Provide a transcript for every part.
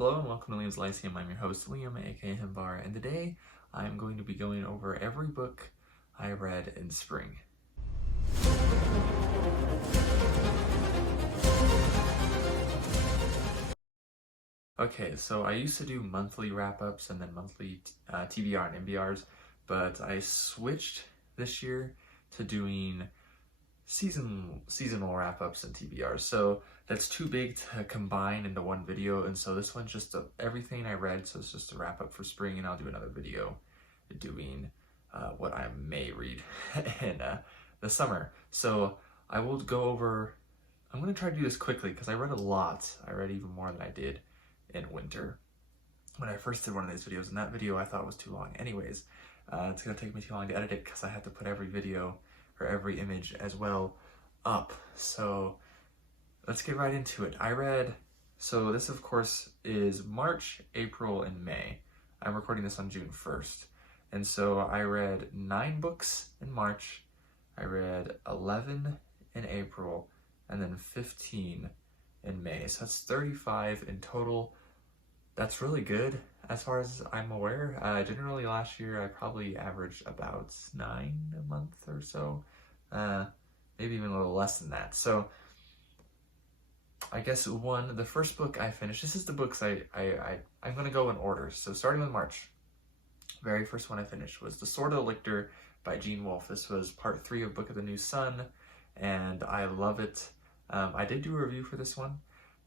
Hello and welcome to Liam's Lyceum. I'm your host Liam, aka Himbar, and today I'm going to be going over every book I read in spring. Okay, so I used to do monthly wrap-ups and then monthly TBR and MBRs, but I switched this year to doing seasonal wrap-ups and TBRs. So that's too big to combine into one video, and so this one's just everything I read, so it's just a wrap-up for spring, and I'll do another video doing what I may read in the summer. So I will go over, I'm going to try to do this quickly because I read a lot. I read even more than I did in winter when I first did one of these videos, and that video I thought was too long anyways. It's going to take me too long to edit it because I have to put every video or every image as well up. So let's get right into it. I read, so this of course is March, April, and May. I'm recording this on June 1st. And so I read 9 books in March, I read 11 in April, and then 15 in May. So that's 35 in total. That's really good as far as I'm aware. Generally last year I probably averaged about 9 a month or so, maybe even a little less than that. So I guess the first book I finished, this is the books I'm gonna go in order. So starting with March, very first one I finished was The Sword of the Lictor by WOLFE. This was part 3 of Book of the New Sun, and I love it. I did do a review for this one,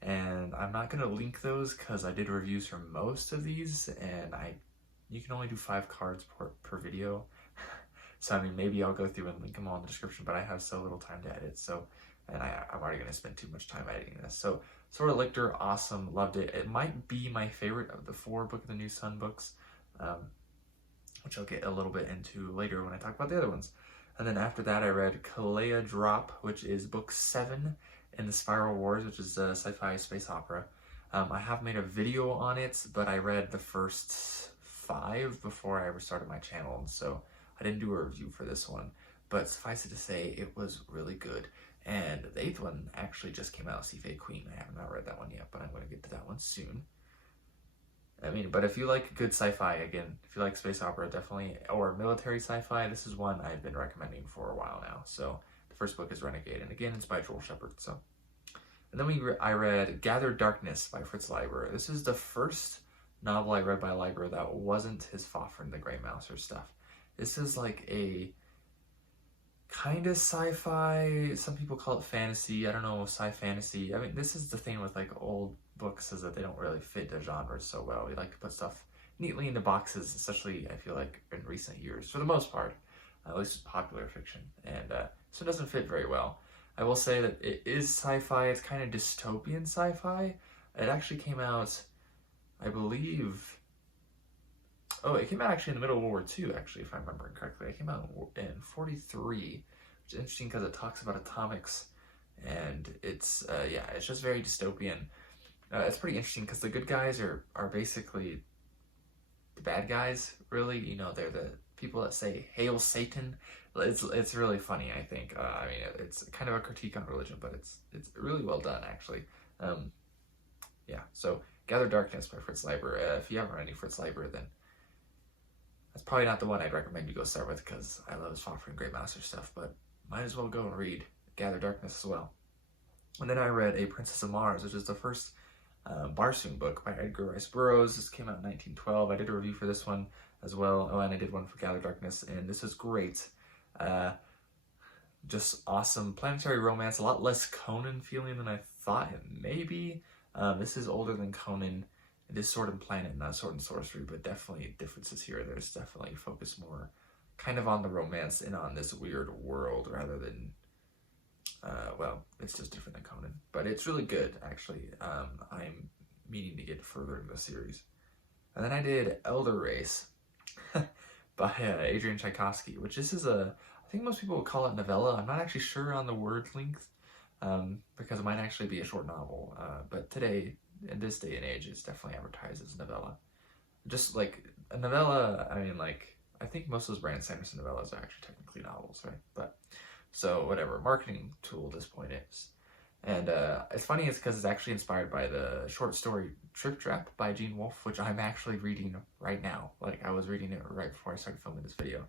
and I'm not gonna link those because I did reviews for most of these, and you can only do 5 cards per video. So I mean, maybe I'll go through and link them all in the description, but I have so little time to edit, so, and I'm already gonna spend too much time editing this. So Sword of the Lictor, awesome, loved it. It might be my favorite of the 4 Book of the New Sun books, which I'll get a little bit into later when I talk about the other ones. And then after that I read Kalea Drop, which is book 7 in the Spiral Wars, which is a sci-fi space opera. I have made a video on it, but I read the first 5 before I ever started my channel, and so I didn't do a review for this one. But suffice it to say, it was really good. And the 8th one actually just came out, Sea Queen. I have not read that one yet, but I'm going to get to that one soon. I mean, but if you like good sci-fi, again, if you like space opera, definitely, or military sci-fi, this is one I've been recommending for a while now. So the first book is Renegade, and again, it's by Joel Shepard. So, and then I read Gathered Darkness by FRITZ. This is the first novel I read by LIBER that wasn't his Fafhrd the Grey Mouser stuff. This is like a kind of sci-fi, some people call it fantasy, I don't know, sci-fantasy. I mean, this is the thing with like old books, is that they don't really fit the genres so well. We like to put stuff neatly into boxes, especially I feel like in recent years, for the most part, at least with popular fiction, and so it doesn't fit very well. I will say that it is sci-fi, it's kind of dystopian sci-fi. It actually came out, I believe, it came out actually in the middle of World War II, actually, if I'm remembering correctly. It came out in 43, which is interesting because it talks about atomics, and it's, yeah, it's just very dystopian. It's pretty interesting because the good guys are basically the bad guys, really. You know, they're the people that say, "Hail Satan." It's really funny, I think. I mean, it's kind of a critique on religion, but it's really well done, actually. Yeah, so Gather Darkness by FRITZ. If you haven't read any FRITZ, then that's probably not the one I'd recommend you go start with, because I love his Fafhrd and Grey Mouser stuff, but might as well go and read Gather Darkness as well. And then I read A Princess of Mars, which is the first Barsoom book by Edgar Rice Burroughs. This came out in 1912. I did a review for this one as well. Oh, and I did one for Gather Darkness, and this is great. Just awesome planetary romance, a lot less Conan feeling than I thought it may be. This is older than Conan. It is Sword and Planet, not Sword and Sorcery, but definitely differences here. There's definitely focus more kind of on the romance and on this weird world rather than, well, it's just different than Conan. But it's really good, actually. I'm meaning to get further in the series. And then I did Elder Race by Adrian Tchaikovsky, which this is I think most people would call it novella. I'm not actually sure on the word length, because it might actually be a short novel. But today, in this day and age, it's definitely advertised as a novella. Just like a novella, I mean, like, I think most of those Brandon Sanderson novellas are actually technically novels, right? But, so whatever, marketing tool at this point is. And it's funny, it's because it's actually inspired by the short story Trip Trap by Gene Wolfe, which I'm actually reading right now. Like, I was reading it right before I started filming this video.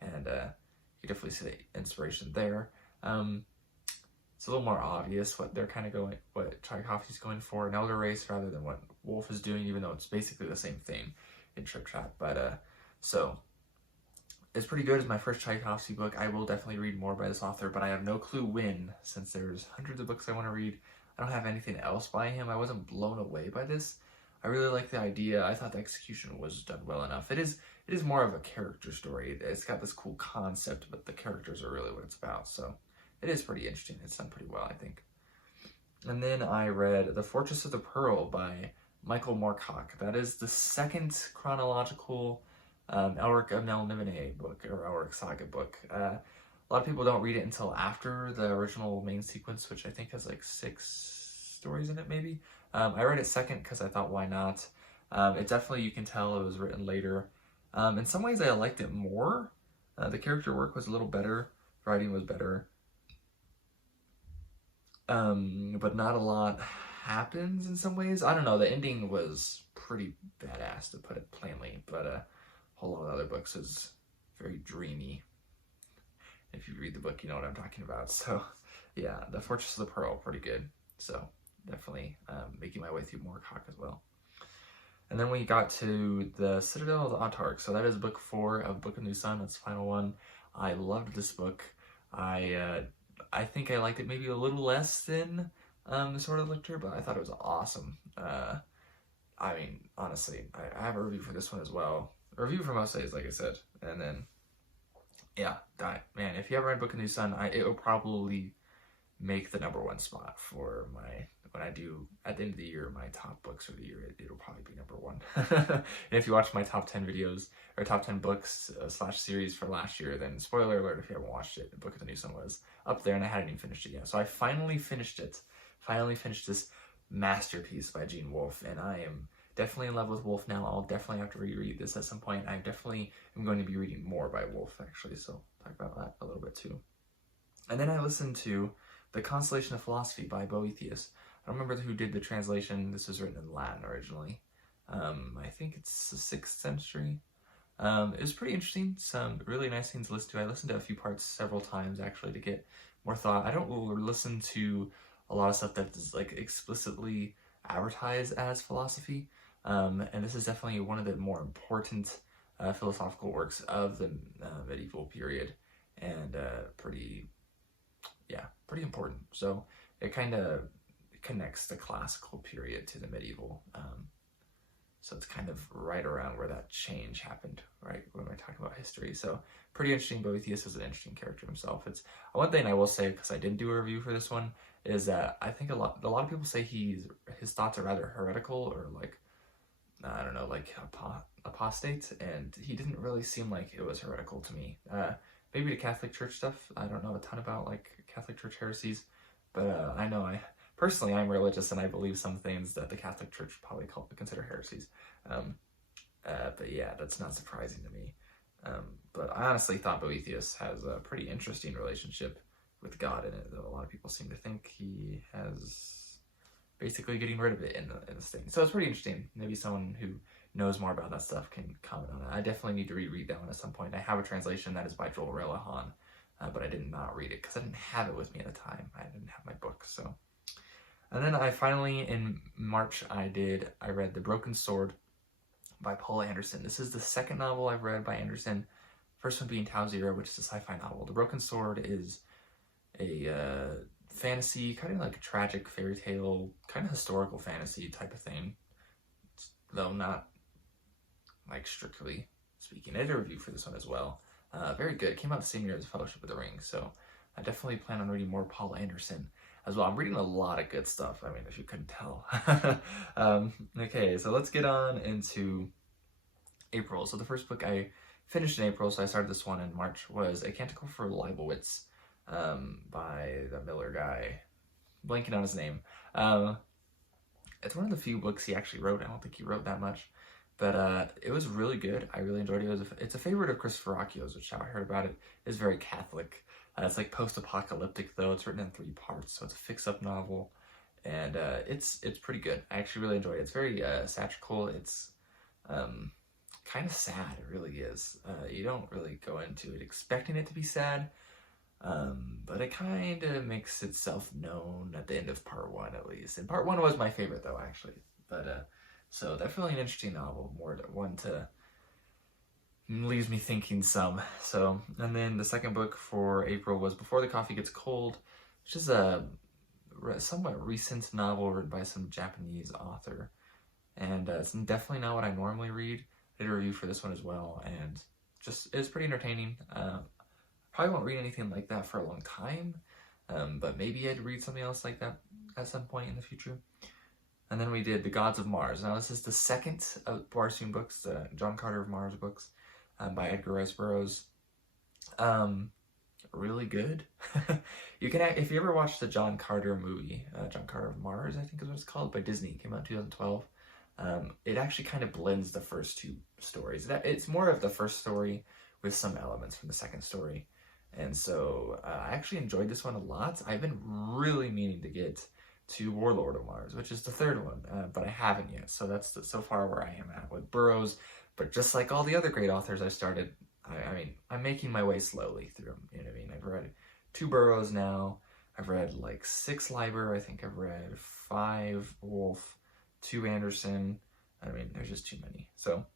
And you definitely see the inspiration there. It's a little more obvious what they're kind of going, what Tchaikovsky's going for, an elder race, rather than what Wolfe is doing, even though it's basically the same thing in Trip Trap. But so it's pretty good. It's my first Tchaikovsky book. I will definitely read more by this author, but I have no clue when, since there's hundreds of books I want to read. I don't have anything else by him. I wasn't blown away by this. I really like the idea. I thought the execution was done well enough. It is more of a character story. It's got this cool concept, but the characters are really what it's about. So it is pretty interesting. It's done pretty well, I think. And then I read The Fortress of the Pearl by Michael Moorcock. That is the second chronological Elric of Melniboné book, or Elric Saga book. A lot of people don't read it until after the original main sequence, which I think has like 6 stories in it, maybe. I read it second because I thought, why not? It definitely, you can tell it was written later. In some ways, I liked it more. The character work was a little better. Writing was better. But not a lot happens in some ways. I don't know, the ending was pretty badass, to put it plainly, but a whole lot of other books is very dreamy. If you read the book, you know what I'm talking about. So yeah, The Fortress of the Pearl, pretty good. So definitely making my way through Moorcock as well. And then we got to the Citadel of the AUTARCH. So that is book 4 of Book of New Sun. That's the final one. I loved this book. I think I liked it maybe a little less than the Sword of the Lictor, but I thought it was awesome. I mean, honestly, I have a review for this one as well. A review for most days, like I said. And then, yeah, man, if you haven't read Book of New Sun, it will probably make the #1 spot for my, when I do, at the end of the year, my top books for the year, it'll probably be #1. And if you watch my top 10 videos, or top 10 books / series for last year, then spoiler alert if you haven't watched it, the Book of the New Sun was up there and I hadn't even finished it yet. So I finally finished it. Finally finished this masterpiece by Gene Wolfe, and I am definitely in love with Wolfe now. I'll definitely have to reread this at some point. I definitely am going to be reading more by Wolfe, actually, so I'll talk about that a little bit too. And then I listened to The Constellation of Philosophy by Boethius. I don't remember who did the translation. This was written in Latin originally. I think it's the 6th century. It was pretty interesting. Some really nice things to listen to. I listened to a few parts several times, actually, to get more thought. I don't listen to a lot of stuff that is like explicitly advertised as philosophy. And this is definitely one of the more important philosophical works of the medieval period, and pretty important. So it kind of connects the classical period to the medieval. So it's kind of right around where that change happened, right, when we're talking about history. So pretty interesting. Boethius is an interesting character himself. It's one thing I will say, because I didn't do a review for this one, is that I think a lot of people say his thoughts are rather heretical, or like, I don't know, like apostate, and he didn't really seem like it was heretical to me. Maybe the Catholic Church stuff, I don't know a ton about like Catholic Church heresies, but I know personally I'm religious, and I believe some things that the Catholic Church probably consider heresies. But yeah, that's not surprising to me. But I honestly thought Boethius has a pretty interesting relationship with God in it, though a lot of people seem to think he has basically getting rid of it in this thing. So it's pretty interesting. Maybe someone who knows more about that stuff can comment on it. I definitely need to reread that one at some point. I have a translation that is by Joel Relahan, but I did not read it because I didn't have it with me at the time. I didn't have my book, so. And then I finally, in March, I read The Broken Sword by Paul Anderson. This is the second novel I've read by Anderson. First one being Tau Zero, which is a sci-fi novel. The Broken Sword is a fantasy, kind of like a tragic fairy tale, kind of historical fantasy type of thing, though not like strictly speaking. I did a review for this one as well. Very good. It came out the same year as Fellowship of the Ring, so I definitely plan on reading more Paul Anderson as well. I'm reading a lot of good stuff, I mean, if you couldn't tell. Okay, so let's get on into April. So the first book I finished in April, so I started this one in March, was A Canticle for Leibowitz by the Miller guy. Blanking on his name. It's one of the few books he actually wrote. I don't think he wrote that much, but it was really good. I really enjoyed it. It's a favorite of Christopher Rocchio's, which I heard about it is very Catholic. It's like post-apocalyptic though. It's written in 3 parts, so it's a fix-up novel, and it's pretty good. I actually really enjoyed it. It's very satirical. It's kind of sad, it really is. You don't really go into it expecting it to be sad, but it kind of makes itself known at the end of part 1 at least. And part 1 was my favorite though, actually. But so definitely an interesting novel, one to leaves me thinking some. So, and then the second book for April was Before the Coffee Gets Cold, which is a somewhat recent novel written by some Japanese author. And it's definitely not what I normally read. I did a review for this one as well, and just it's pretty entertaining. Probably won't read anything like that for a long time, but maybe I'd read something else like that at some point in the future. And then we did The Gods of Mars. Now this is the second of Barsoom books, the John Carter of Mars books, by Edgar Rice Burroughs. Really good. You can, if you ever watched the John Carter movie, John Carter of Mars, I think is what it's called, by Disney. It came out in 2012. It actually kind of blends the first 2 stories. It's more of the first story with some elements from the second story. And so I actually enjoyed this one a lot. I've been really meaning to get to Warlord of Mars, which is the 3rd one, but I haven't yet. So that's so far where I am at with Burroughs. But just like all the other great authors I started, I mean, I'm making my way slowly through them. You know what I mean? I've read 2 Burroughs now. I've read like 6 LIBER. I think I've read 5 WOLFE, 2 Anderson. I mean, there's just too many. So,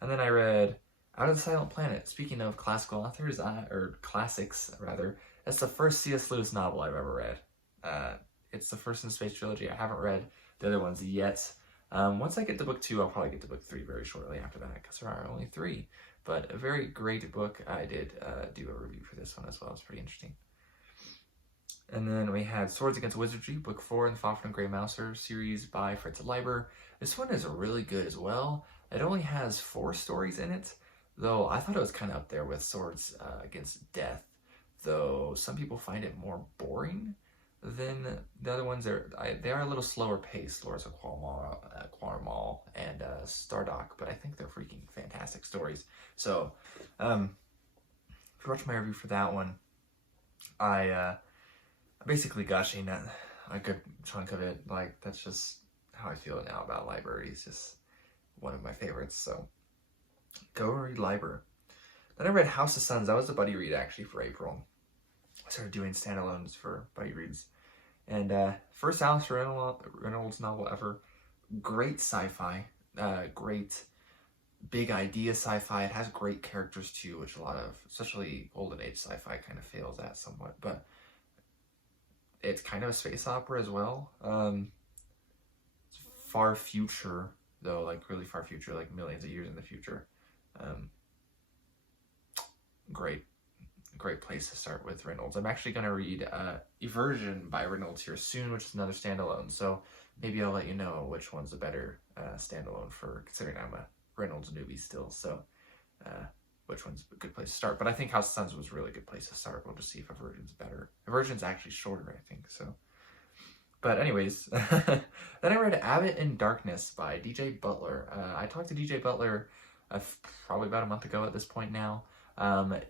and then I read Out of the Silent Planet. Speaking of classical authors, or classics rather, that's the first C.S. Lewis novel I've ever read. It's the first in the Space Trilogy. I haven't read the other ones yet. Once I get to book 2, I'll probably get to book 3 very shortly after that, because there are only 3. But a very great book. I did do a review for this one as well. It's pretty interesting. And then we had Swords Against Wizardry, book 4 in the Fafhrd and Grey Mouser series by FRITZ and LIBER. This one is really good as well. It only has 4 stories in it, though I thought it was kind of up there with Swords Against Death, though some people find it more boring than the other ones. They are a little slower paced, Lords of Quarmal and Stardock, but I think they're freaking fantastic stories. So, if you watch my review for that one, I basically gushing at a good chunk of it. Like, that's just how I feel now about LIBER. He's just one of my favorites, so go read LIBER. Then I read House of Suns. That was a buddy read actually for April. I started doing standalones for buddy reads. And first Alice Reynolds novel ever. Great sci-fi. Great big idea sci-fi. It has great characters too, which a lot of, especially golden age sci-fi, kind of fails at somewhat. But it's kind of a space opera as well. It's far future though, like really far future, like millions of years in the future. Great place to start with Reynolds. I'm actually going to read Eversion by Reynolds here soon, which is another standalone. So maybe I'll let you know which one's a better standalone, for considering I'm a Reynolds newbie still. So which one's a good place to start. But I think House of Suns was a really good place to start. We'll just see if Eversion's better. Eversion's actually shorter, I think. So, but anyways, then I read Abbott in Darkness by DJ Butler. I talked to DJ Butler probably about a month ago at this point now.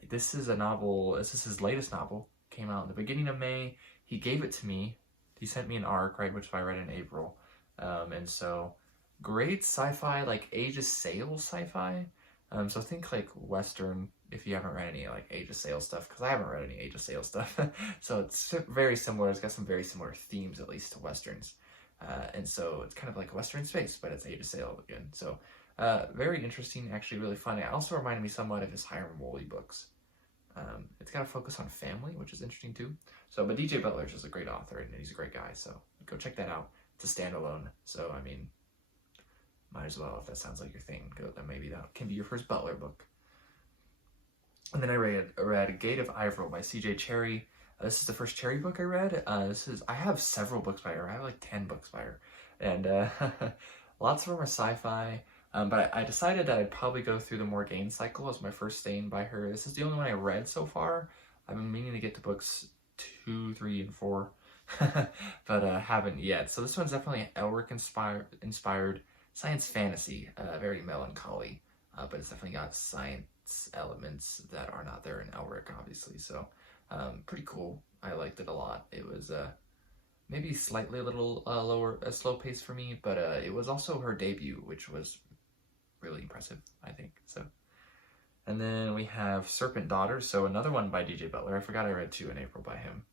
This is a novel. This is his latest novel. Came out in the beginning of May. He gave it to me. He sent me an ARC, right, which I read in April. And so great sci-fi, like Age of Sail sci-fi. So think like Western, if you haven't read any like Age of Sail stuff, because I haven't read any Age of Sail stuff. So it's very similar. It's got some very similar themes, at least, to Westerns. And so it's kind of like Western space, but it's Age of Sail again. So very interesting, actually really fun. It also reminded me somewhat of his Hiram Woolley books. It's got a focus on family, which is interesting too. So, but DJ Butler is just a great author, and he's a great guy, so go check that out. It's a standalone, so I mean, might as well, if that sounds like your thing, then maybe that can be your first Butler book. And then I read Gate of Ivor by C.J. Cherry. This is the first Cherry book I read. I have several books by her. I have like 10 books by her, and lots of them are sci-fi. But I decided that I'd probably go through the Morgaine cycle as my first staying by her. This is the only one I read so far. I've been meaning to get to books 2, 3, and 4, but haven't yet. So this one's definitely Elric inspired science fantasy, very melancholy, but it's definitely got science elements that are not there in Elric, obviously. So Pretty cool. I liked it a lot. It was maybe slightly a little slow pace for me, but it was also her debut, which was really impressive, I think. So, and then we have Serpent Daughter, so another one by DJ Butler. I forgot I read 2 in April by him.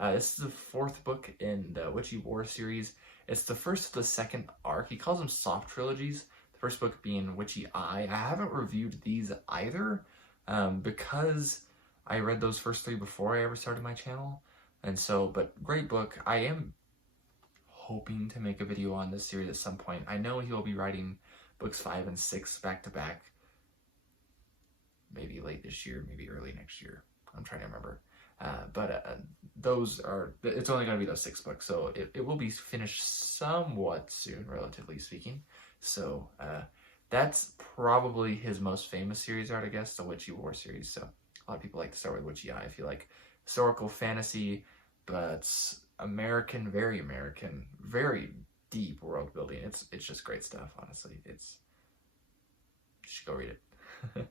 This is the 4th book in the Witchy War series. It's the first of the 2nd arc. He calls them soft trilogies. The first book being Witchy Eye. I haven't reviewed these either because I read those first 3 before I ever started my channel. And so, but great book. I am hoping to make a video on this series at some point. I know he'll be writing books 5 and 6 back to back. Maybe late this year, maybe early next year. I'm trying to remember. Those are, it's only going to be those 6 books, so it will be finished somewhat soon, relatively speaking. So that's probably his most famous series art, I guess, the Witchy War series. So a lot of people like to start with Witchy Eye. I feel like historical fantasy, but American, very deep world building. It's just great stuff, honestly. You should go read it.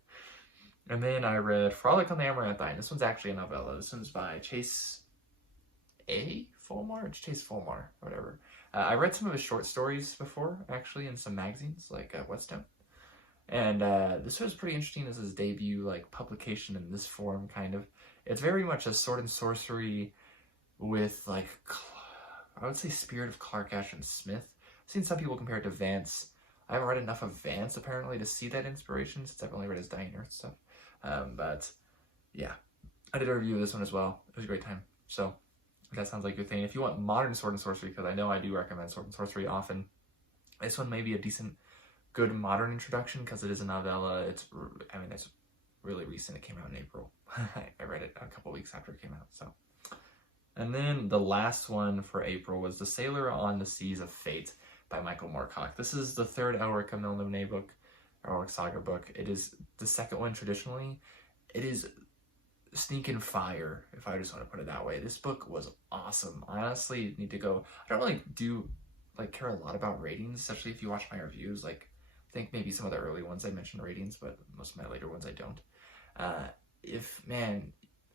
And then I read Frolic on the Amaranthine. This one's actually a novella. This one's by Chase Fulmar? It's Chase Fulmar, whatever. I read some of his short stories before, actually, in some magazines, like Whetstone. And this was pretty interesting as his debut, like, publication in this form, kind of. It's very much a sword and sorcery with, like, I would say Spirit of Clark Ashton Smith. I've seen some people compare it to Vance. I haven't read enough of Vance, apparently, to see that inspiration, since I've only read his Dying Earth stuff. But yeah, I did a review of this one as well. It was a great time. So if that sounds like your thing, if you want modern sword and sorcery, because I know I do recommend sword and sorcery often, this one may be a decent, good modern introduction because it is a novella. It's really recent. It came out in April. I read it a couple weeks after it came out. So, and then the last one for April was The Sailor on the Seas of Fate by Michael Moorcock. This is the 3rd Elric Milne book, Elric Saga book. It is the 2nd one traditionally. It is sneaking fire, if I just want to put it that way. This book was awesome. I honestly need to go. I don't really care a lot about ratings, especially if you watch my reviews. Like, I think maybe some of the early ones I mentioned ratings, but most of my later ones I don't.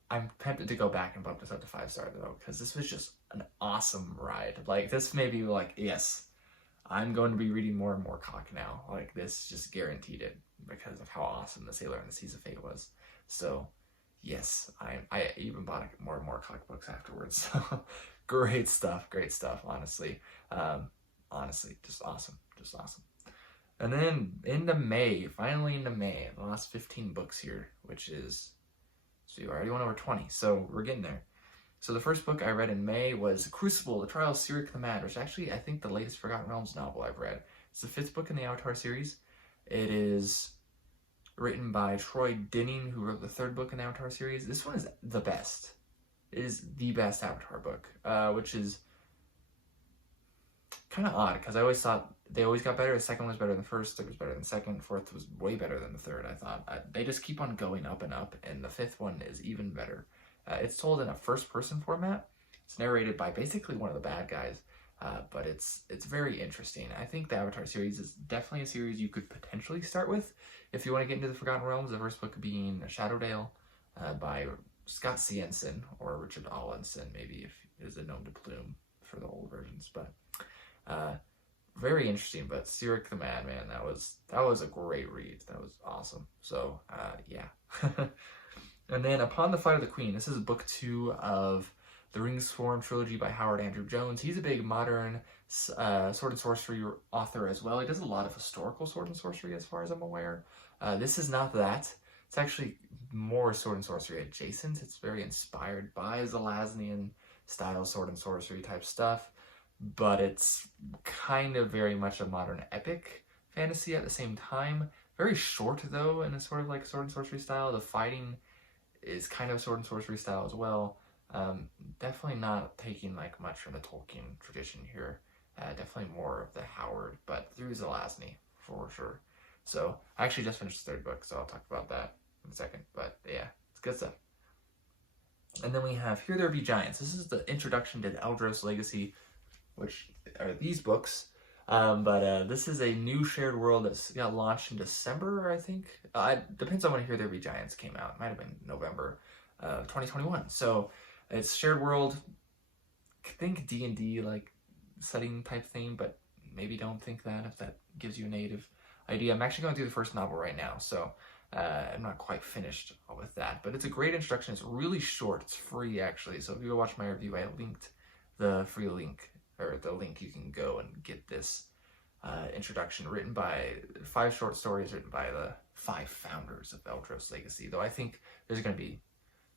I'm tempted to go back and bump this up to 5-star though, because this was just an awesome ride. Like, this made me like, yes, I'm going to be reading more and more Moorcock now. Like, this just guaranteed it because of how awesome The Sailor on the Seas of Fate was. So, yes, I even bought more and more Moorcock books afterwards. So, great stuff, honestly. Honestly, just awesome. And then finally into May, the last 15 books here, which is, so you already went over 20, so we're getting there. So the first book I read in May was Crucible, The Trial of Cyric the Mad, which actually I think the latest Forgotten Realms novel I've read. It's the 5th book in the AUTARCH series. It is written by Troy Dinning, who wrote the 3rd book in the AUTARCH series. This one is the best. It is the best Avatar book, which is kind of odd, because I always thought they always got better. The 2nd was better than the 1st, 3rd was better than the 2nd, 4th was way better than the 3rd, I thought. They just keep on going up and up, and the 5th one is even better. It's told in a first-person format. It's narrated by basically one of the bad guys, but it's very interesting. I think the Avatar series is definitely a series you could potentially start with if you want to get into the Forgotten Realms. The first book being Shadowdale by Scott Cienson, or Richard Allenson, maybe, if it is a nom de plume for the old versions. But very interesting. But Cyric the Mad, man, that was a great read. That was awesome. So yeah. And then Upon the Flight of the Queen. This is book 2 of the Ringsworm trilogy by Howard Andrew Jones. He's a big modern sword and sorcery author as well. He does a lot of historical sword and sorcery, as far as I'm aware. This is not that. It's actually more sword and sorcery adjacent. It's very inspired by Zelaznian style sword and sorcery type stuff, but it's kind of very much a modern epic fantasy at the same time. Very short though, in a sort of like sword and sorcery style. The fighting is kind of sword and sorcery style as well. Definitely not taking like much from the Tolkien tradition here. Definitely more of the Howard, but through Zelazny for sure. So I actually just finished the 3rd book, so I'll talk about that in a second. But yeah, it's good stuff. And then we have Here There Be Giants. This is the introduction to the Eldros Legacy, which are these books. But this is a new shared world that got launched in December, I think. It depends on when Here There Be Giants came out. It might have been November. 2021. So it's shared world, think D&D like setting type thing, but maybe don't think that if that gives you a native idea. I'm actually going through the first novel right now, so I'm not quite finished with that, but it's a great introduction. It's really short. It's free actually, so if you go watch my review, I linked the free link, or the link you can go and get this introduction, written by 5 short stories written by the 5 founders of Eldros Legacy, though I think there's going to be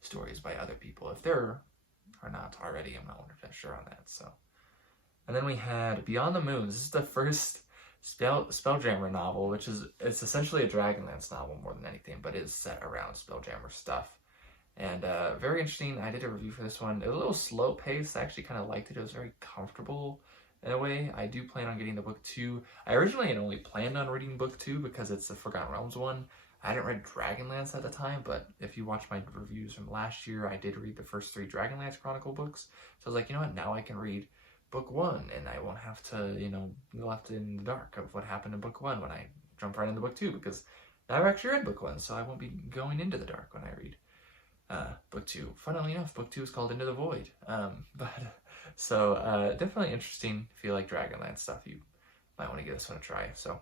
stories by other people. If there are not already, I'm not 100% sure on that. So, and then we had Beyond the Moon. This is the first Spelljammer novel, which is, it's essentially a Dragonlance novel more than anything, but is set around Spelljammer stuff. And very interesting. I did a review for this one. It was a little slow paced. I actually kind of liked it. It was very comfortable in a way. I do plan on getting the book 2. I originally had only planned on reading book 2 because it's the Forgotten Realms one. I hadn't read Dragonlance at the time, but if you watch my reviews from last year, I did read the first 3 Dragonlance Chronicle books. So I was like, you know what, now I can read book 1, and I won't have to, you know, be left in the dark of what happened in book 1 when I jump right into book 2, because now I've actually read book 1, so I won't be going into the dark when I read book 2. Funnily enough, book 2 is called Into the Void. Definitely interesting. If you like Dragonlance stuff, you might want to give this one a try. So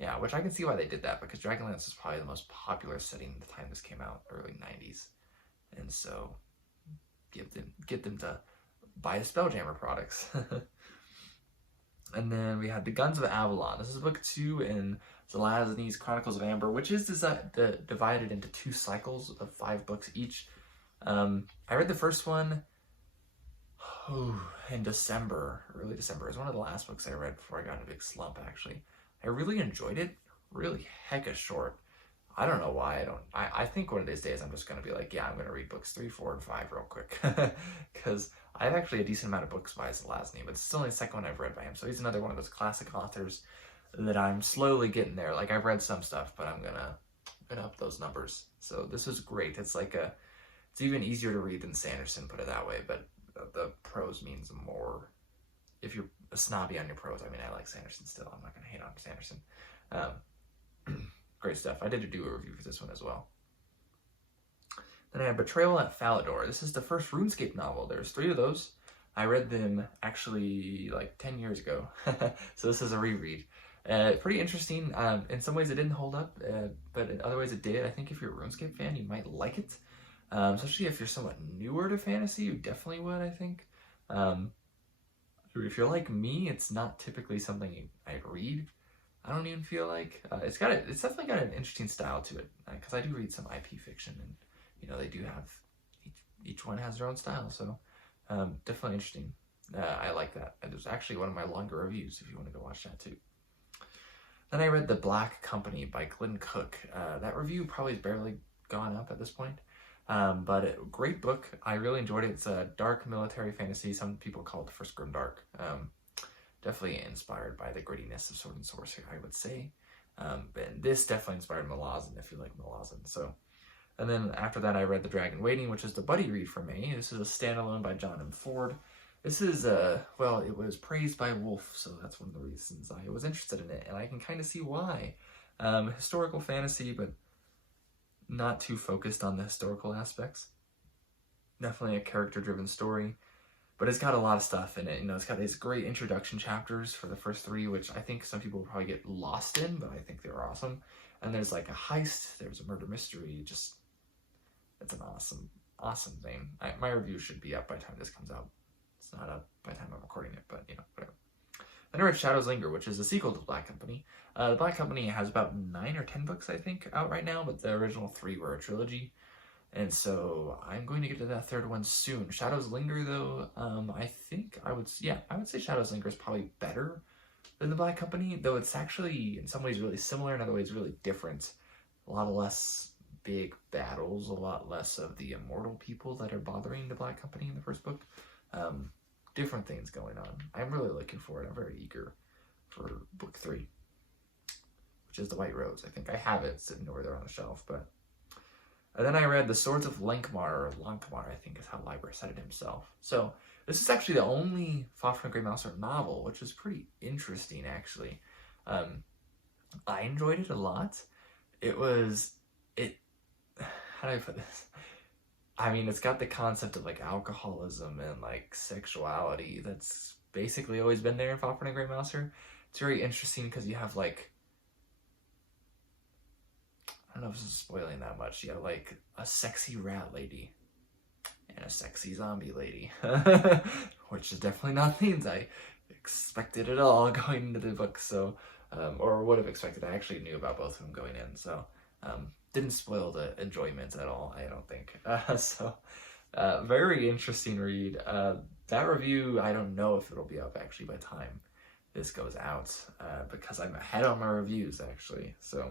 yeah, which I can see why they did that, because Dragonlance is probably the most popular setting at the time this came out, early 90s. And so get them to buy the Spelljammer products. And then we had The Guns of Avalon. This is book 2 in Zelazny's Chronicles of Amber, which is divided into 2 cycles of 5 books each. I read the first one in December, early December. It was one of the last books I read before I got in a big slump, actually. I really enjoyed it. Really hecka short. I don't know why I think one of these days I'm just going to be like, yeah, I'm going to read books 3, 4, and 5 real quick. Because I have actually a decent amount of books by Zelazny, but it's still only the second one I've read by him. So he's another one of those classic authors that I'm slowly getting there. Like, I've read some stuff, but I'm gonna up those numbers. So this was great. It's like it's even easier to read than Sanderson, put it that way, but the prose means more. If you're snobby on your prose, I mean, I like Sanderson still. I'm not gonna hate on Sanderson. Great stuff. I did do a review for this one as well. Then I have Betrayal at Falador. This is the first RuneScape novel. There's 3 of those. I read them actually like 10 years ago. So this is a reread. Pretty interesting. In some ways it didn't hold up, but in other ways it did. I think if you're a RuneScape fan, you might like it. Especially if you're somewhat newer to fantasy, you definitely would, I think. If you're like me, it's not typically something I read. I don't even feel like. It's definitely got an interesting style to it, because I do read some IP fiction, and you know, they do have, each one has their own style, so definitely interesting. I like that. It was actually one of my longer reviews, if you want to go watch that too. Then I read The Black Company by GLEN.COOK. That review probably has barely gone up at this point, but a great book. I really enjoyed it. It's a dark military fantasy. Some people call it the first grimdark. Definitely inspired by the grittiness of Sword and Sorcery, I would say. And this definitely inspired Malazan, if you like Malazan. So, and then after that, I read The Dragon Waiting, which is the buddy read for me. This is a standalone by John M. Ford. This is, well, it was praised by WOLFE, so that's one of the reasons I was interested in it, and I can kind of see why. Historical fantasy, but not too focused on the historical aspects. Definitely a character-driven story, but it's got a lot of stuff in it. You know, it's got these great introduction chapters for the first 3, which I think some people will probably get lost in, but I think they're awesome. And there's like a heist, there's a murder mystery, just, it's an awesome thing. My review should be up by the time this comes out. It's not up by the time I'm recording it, but you know, whatever. Then I read Shadows Linger, which is a sequel to Black Company. The Black Company has about 9 or 10 books, I think, out right now, but the original 3 were a trilogy. And so I'm going to get to that 3rd one soon. Shadows Linger, though, I think I would say Shadows Linger is probably better than the Black Company, though it's actually in some ways really similar, in other ways really different. A lot less big battles, a lot less of the immortal people that are bothering the Black Company in the first book. Different things going on. I'm really looking for it. I'm very eager for book 3, which is The White Rose. I think I have it sitting over there on the shelf, but... And then I read The Swords of Lankmar, or Lankmar, I think is how LIBER said it himself. So this is actually the only Fafhrd Grey Mouser novel, which is pretty interesting, actually. I enjoyed it a lot. How do I put this? I mean, it's got the concept of like alcoholism and like sexuality that's basically always been there in Fafhrd and Grey Mouser. It's very interesting because you have like, I don't know if this is spoiling that much. You have like a sexy rat lady and a sexy zombie lady, which is definitely not things I expected at all going into the book. So, or would have expected. I actually knew about both of them going in, so didn't spoil the enjoyment at all, I don't think. Very interesting read. That review, I don't know if it'll be up actually by the time this goes out, because I'm ahead on my reviews actually. So,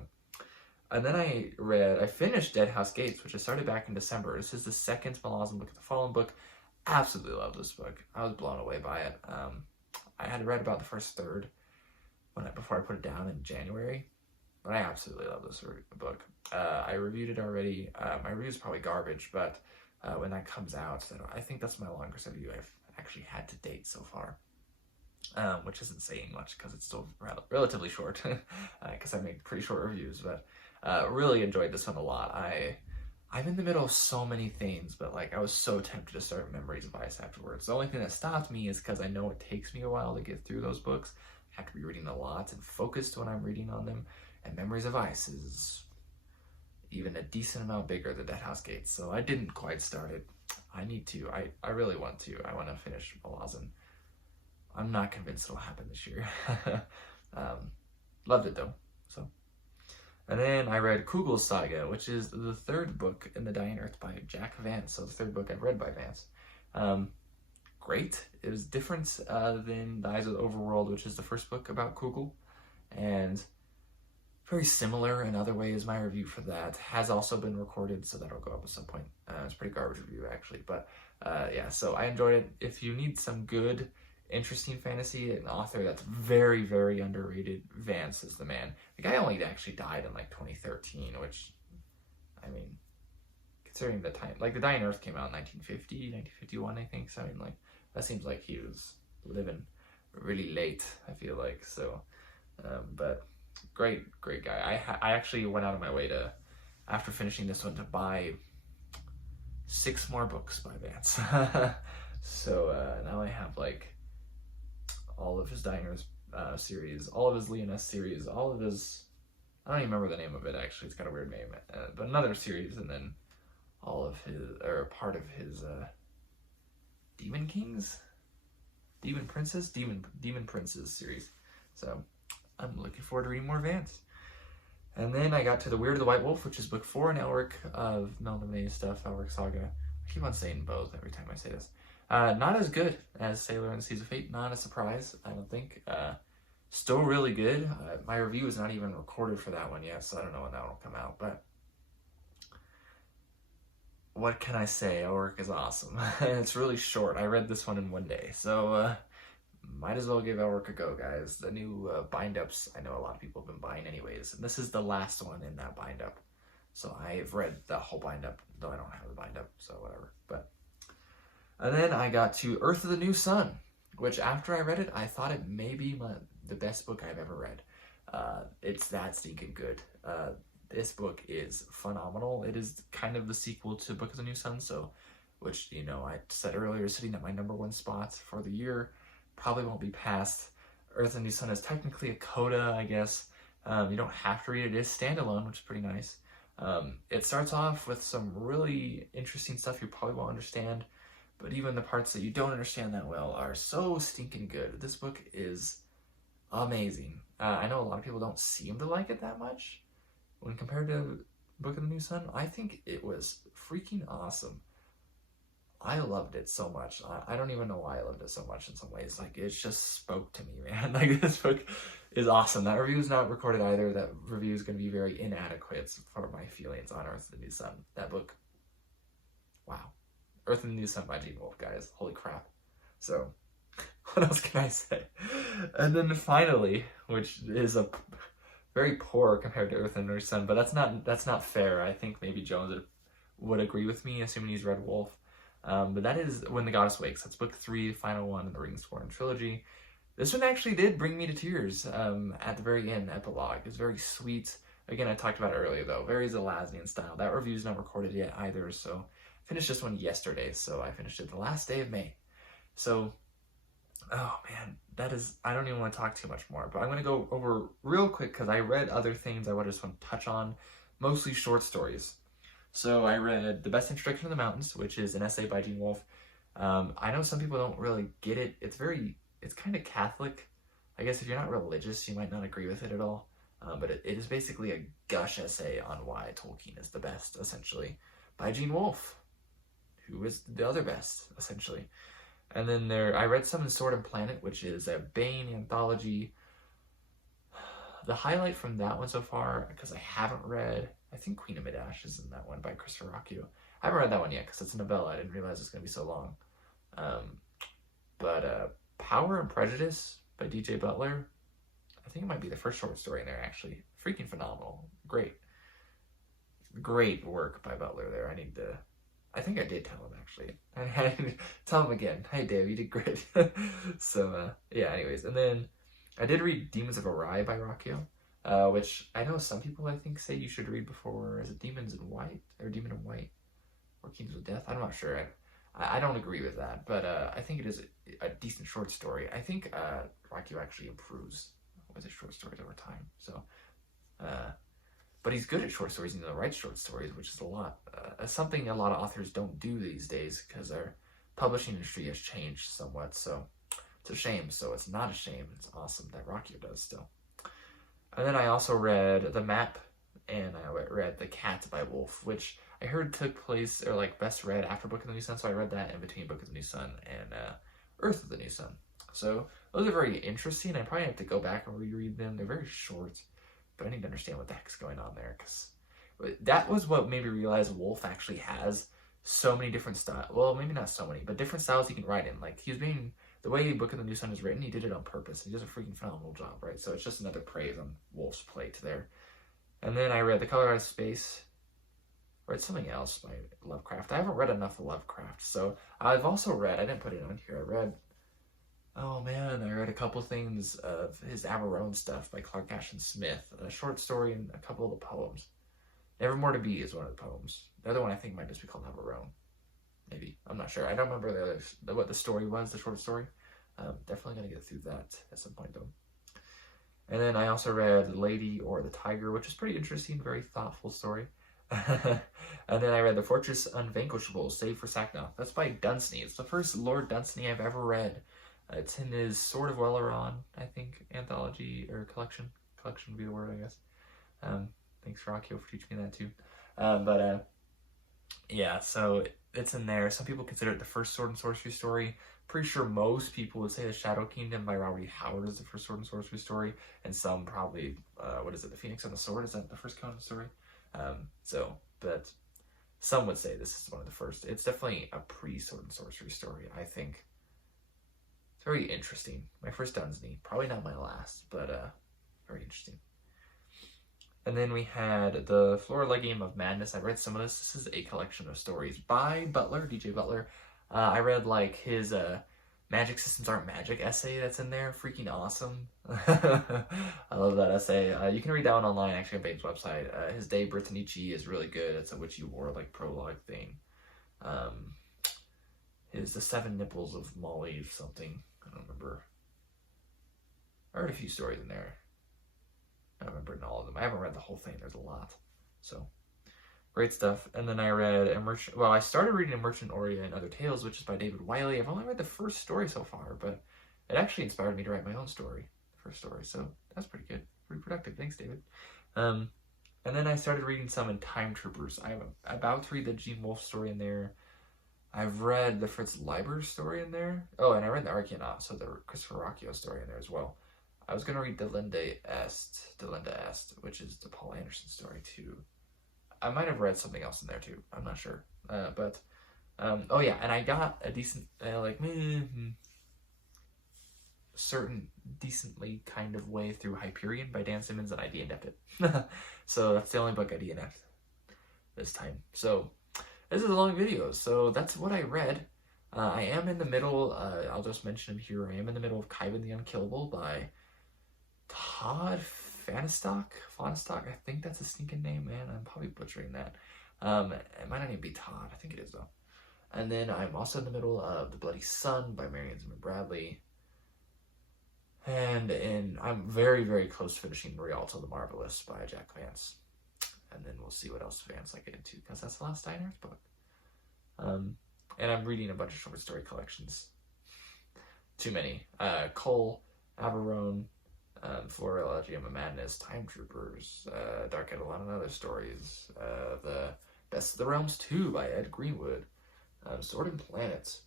and then I finished Deadhouse Gates, which I started back in December. This is the second Malazan book of the Fallen book. Absolutely love this book. I was blown away by it. I had read about the first third before I put it down in January, but I absolutely love this book. I reviewed it already. My review is probably garbage, but when that comes out, I think that's my longest review I've actually had to date so far, which isn't saying much because it's still relatively short, because I make pretty short reviews, but really enjoyed this one a lot. I'm in the middle of so many things, but like I was so tempted to start Memories of Ice afterwards. The only thing that stopped me is because I know it takes me a while to get through those books. I have to be reading a lot and focused when I'm reading on them, and Memories of Ice is even a decent amount bigger than Deadhouse Gates, so I didn't quite start it. I need to. I really want to. I want to finish Malazan. I'm not convinced it'll happen this year. Loved it though. So, and then I read Kugel's Saga, which is the third book in the Dying Earth by Jack Vance. So the third book I've read by Vance. Great. It was different than The Eyes of the Overworld, which is the first book about Kugel, and very similar in other ways. My review for that has also been recorded, so that'll go up at some point. It's a pretty garbage review actually, but yeah, so I enjoyed it. If you need some good, interesting fantasy, an author that's very, very underrated, Vance is the man. The guy only actually died in like 2013, which, I mean, considering the time, like the Dying Earth came out in 1950, 1951, I think, so I mean, like, that seems like he was living really late, I feel like, so, but great guy. I actually went out of my way to, after finishing this one, to buy 6 more books by Vance. So now I have like all of his Dying Earth series, all of his Leoness series, all of his, I don't even remember the name of it actually, it's got a weird name, but another series, and then all of his, or part of his Demon Kings? Demon Princes series. So I'm looking forward to reading more Vance. And then I got to The Weird of the White Wolf, which is book 4 in Elric of Melniboné stuff, Elric Saga. I keep on saying both every time I say this. Not as good as Sailor and the Seas of Fate, not a surprise, I don't think. Still really good. My review is not even recorded for that one yet, so I don't know when that one will come out, but what can I say? Elric is awesome. And it's really short. I read this one in one day, so might as well give Elric a go, guys. The new bind-ups, I know a lot of people have been buying anyways, and this is the last one in that bind-up. So I've read the whole bind-up, though I don't have the bind-up, so whatever. But and then I got to Earth of the New Sun, which after I read it, I thought it may be the best book I've ever read. It's that stinking good. This book is phenomenal. It is kind of the sequel to Book of the New Sun, so, which, you know, I said earlier, sitting at my #1 spot for the year. Probably won't be past. Earth of the New Sun is technically a coda, I guess. You don't have to read it. It is standalone, which is pretty nice. It starts off with some really interesting stuff you probably won't understand, but even the parts that you don't understand that well are so stinking good. This book is amazing. I know a lot of people don't seem to like it that much when compared to Book of the New Sun. I think it was freaking awesome. I loved it so much. I don't even know why I loved it so much in some ways. Like, it just spoke to me, man. Like, this book is awesome. That review is not recorded either. That review is going to be very inadequate for my feelings on Earth of the New Sun. That book, wow. Earth of the New Sun by Gene Wolfe, guys. Holy crap. So, what else can I say? And then finally, which is a very poor compared to Earth and New Sun, but that's not fair. I think maybe Jones would agree with me, assuming he's read Wolfe. But that is When the Goddess Wakes. That's book 3, the final one in the Ring of Sworn trilogy. This one actually did bring me to tears at the very end, epilogue. It's very sweet. Again, I talked about it earlier, though. Very Zalaznian style. That review's not recorded yet either, so Finished this one yesterday, so I finished it the last day of May. So, oh man, I don't even want to talk too much more, but I'm going to go over real quick because I read other things I just want to touch on, mostly short stories. So I read The Best Introduction to the Mountains, which is an essay by Gene Wolfe. I know some people don't really get it. It's kind of Catholic. I guess if you're not religious, you might not agree with it at all. But it is basically a gush essay on why Tolkien is the best, essentially, by Gene Wolfe, who is the other best, essentially. And then I read some in Sword and Planet, which is a Bane anthology. The highlight from that one so far, because I haven't read, I think Queen of Mid-Ash is in that one by Christopher Rocchio. I haven't read that one yet because it's a novella. I didn't realize it's going to be so long. But Power and Prejudice by D.J. Butler, I think it might be the first short story in there, actually. Freaking phenomenal. Great work by Butler there. I think I did tell him, actually. I need to tell him again. Hey, Dave, you did great. So, yeah, anyways. And then I did read Demons of Arai by Rocchio, which I know some people, I think, say you should read before. Is it Demons in White? Or Demon in White? Or Kings of Death? I'm not sure. I don't agree with that, but I think it is a decent short story. I think Rocchio actually improves with his short stories over time. So, but he's good at short stories, to write short stories, which is a lot. Something a lot of authors don't do these days because our publishing industry has changed somewhat. So it's a shame. So it's not a shame. It's awesome that Rocchio does still. And then I also read The Map, and I read The Cat by Wolfe, which I heard took place, or like best read after Book of the New Sun. So I read that in between Book of the New Sun and Earth of the New Sun. So those are very interesting. I probably have to go back and reread them. They're very short, but I need to understand what the heck's going on there, because that was what made me realize Wolfe actually has so many different styles. Well, maybe not so many, but different styles he can write in. Like, the way Book of the New Sun is written, he did it on purpose. He does a freaking phenomenal job, right? So it's just another praise on Wolfe's plate there. And then I read The Color Out of Space. Read something else by Lovecraft. I haven't read enough of Lovecraft. So I've also read, I didn't put it on here, I read a couple things of his Amarone stuff by Clark Ashton Smith, a short story and a couple of the poems. Nevermore to Be is one of the poems. The other one I think might just be called Amarone. Maybe. I'm not sure. I don't remember what the story was, the short story. Definitely going to get through that at some point, though. And then I also read The Lady or the Tiger, which is pretty interesting, very thoughtful story. And then I read The Fortress Unvanquishable, Save for Saknoth. That's by Dunsany. It's the first Lord Dunsany I've ever read. It's in his Sword of Welleran, I think, anthology, or collection. Collection would be the word, I guess. Thanks, Rocchio, for teaching me that, too. Yeah, so it's in there. Some people consider it the first sword and sorcery story. Pretty sure most people would say The Shadow Kingdom by Robert E. Howard is the first sword and sorcery story, and some probably, The Phoenix and the Sword? Is that the first Conan story? But some would say this is one of the first. It's definitely a pre-sword and sorcery story, I think. It's very interesting. My first Dunsany, probably not my last, but very interesting. And then we had The Florilegium of Madness. I read some of this. This is a collection of stories by Butler, D.J. Butler. I read like his Magic Systems Aren't Magic essay that's in there. Freaking awesome. I love that essay. You can read that one online, actually, on Babe's website. His De Britannici is really good. It's a Witchy War like prologue thing. His The Seven Nipples of Molly something. I don't remember. I read a few stories in there. I don't remember all of them. I haven't read the whole thing. There's a lot. So, great stuff. And then I read I started reading A Merchant Orient and Other Tales, which is by David Wiley. I've only read the first story so far, but it actually inspired me to write my own story, the first story. So that's pretty good. Pretty productive. Thanks, David. And then I started reading some in Time Troopers. I'm about to read the Gene Wolfe story in there. I've read the Fritz LIBER story in there. Oh, and I read the Archaeonaut, so the Christopher Rocchio story in there as well. I was going to read Delenda Est, which is the Paul Anderson story, too. I might have read something else in there, too. I'm not sure. Oh, yeah, and I got a decent, certain decently kind of way through Hyperion by Dan Simmons, and I DNF'd it. So that's the only book I DNF'd this time. So this is a long video, so that's what I read. I am in the middle, I'll just mention here, I am in the middle of Khyben the Unkillable by Todd Fahnestock, I think that's a sneaking name, man. I'm probably butchering that. It might not even be Todd. I think it is, though. And then I'm also in the middle of The Bloody Sun by Marion Zimmer Bradley. And I'm very, very close to finishing Rialto the Marvelous by Jack Vance. And then we'll see what else Vance I get into, because that's the last Stein Earth book. And I'm reading a bunch of short story collections. Too many. Cole, Averone, Florologium of Madness, Time Troopers, Dark Edelon and Other Stories, The Best of the Realms 2 by Ed Greenwood, Sorting Planets.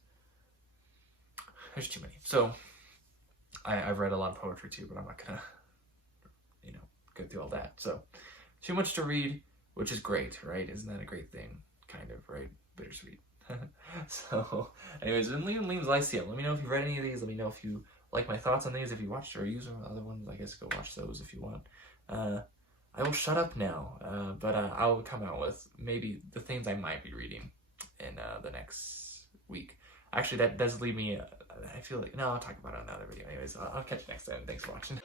There's too many. So, I've read a lot of poetry too, but I'm not gonna, go through all that. So, too much to read, which is great, right? Isn't that a great thing? Kind of, right? Bittersweet. So, anyways, been Liam's Lyceum. Let me know if you've read any of these. Let me know if you like my thoughts on these. If you watched or used other ones, I guess go watch those if you want. I will shut up now, but I will come out with maybe the things I might be reading in the next week. Actually, that does leave me, I feel like, no, I'll talk about it in another video. Anyways, I'll catch you next time. Thanks for watching.